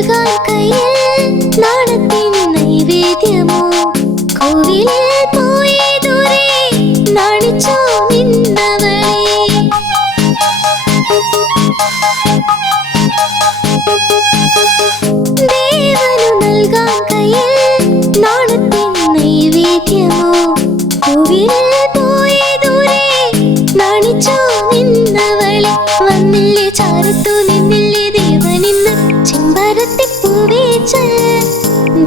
നൽകാൻ കയ്യിൽ നാണത്തിൻ നൈവേദ്യമോ കോവിലിൽ പോയി ദൂരെ നാണിച്ചോ നിന്നവളെ ദേവനു നൽകാൻ കയ്യിൽ നാണത്തിൻ നൈവേദ്യമോ കോവിലിൽ പോയി ദൂരെ നാണിച്ചോ നിന്നവളെ വന്നില്ലേ ചാരത്തു നിന്നില്ലേ ദേവനിന്ന് ചെമ്പരത്തിപ്പൂവേ ചൊല്ല്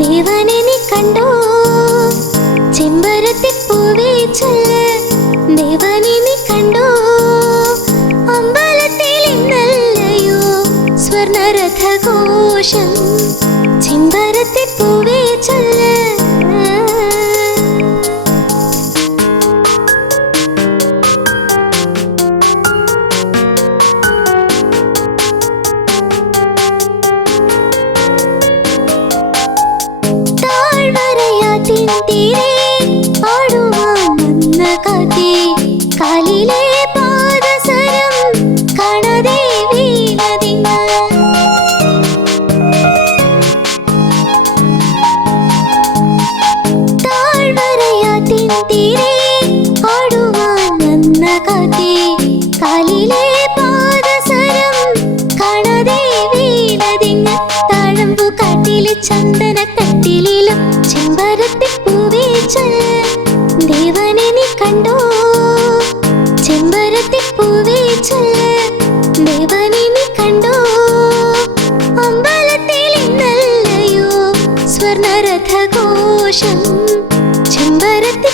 ദേവനെ നീ കണ്ടോ ചെമ്പരത്തിപ്പൂവേ ചൊല്ല് ദേവനെ നീ കണ്ടോ അമ്പലത്തിൽ ഇന്നല്ലയോ സ്വർണരഥഘോഷം ചെമ്പരത്തിപ്പൂവേ ചൊല്ല് തീരെ ആടുവാൻ വന്ന കാറ്റേ കാലിലെ പാദസരം കാണാതെ വീണതിങ്ങ് താഴ്വരയാറ്റിൻ തീരെ ആടുവാൻ വന്ന കാറ്റേ കാലിലെ പാദസരം കാണാതെ വീണതിങ്ങ് താഴമ്പു കാട്ടിലെ ചന്ദനത്തട്ടിലും ചെമ്പരത്തിപ്പൂവേ ചൊല്ല് ദേവനെ നീ കണ്ടോ ചെമ്പരത്തിപ്പൂവേ ചൊല്ല് ദേവനെ നീ കണ്ടോ അമ്പലത്തിൽ ഇന്നല്ലയോ സ്വർണരഥഘോഷം ചെമ്പരത്തി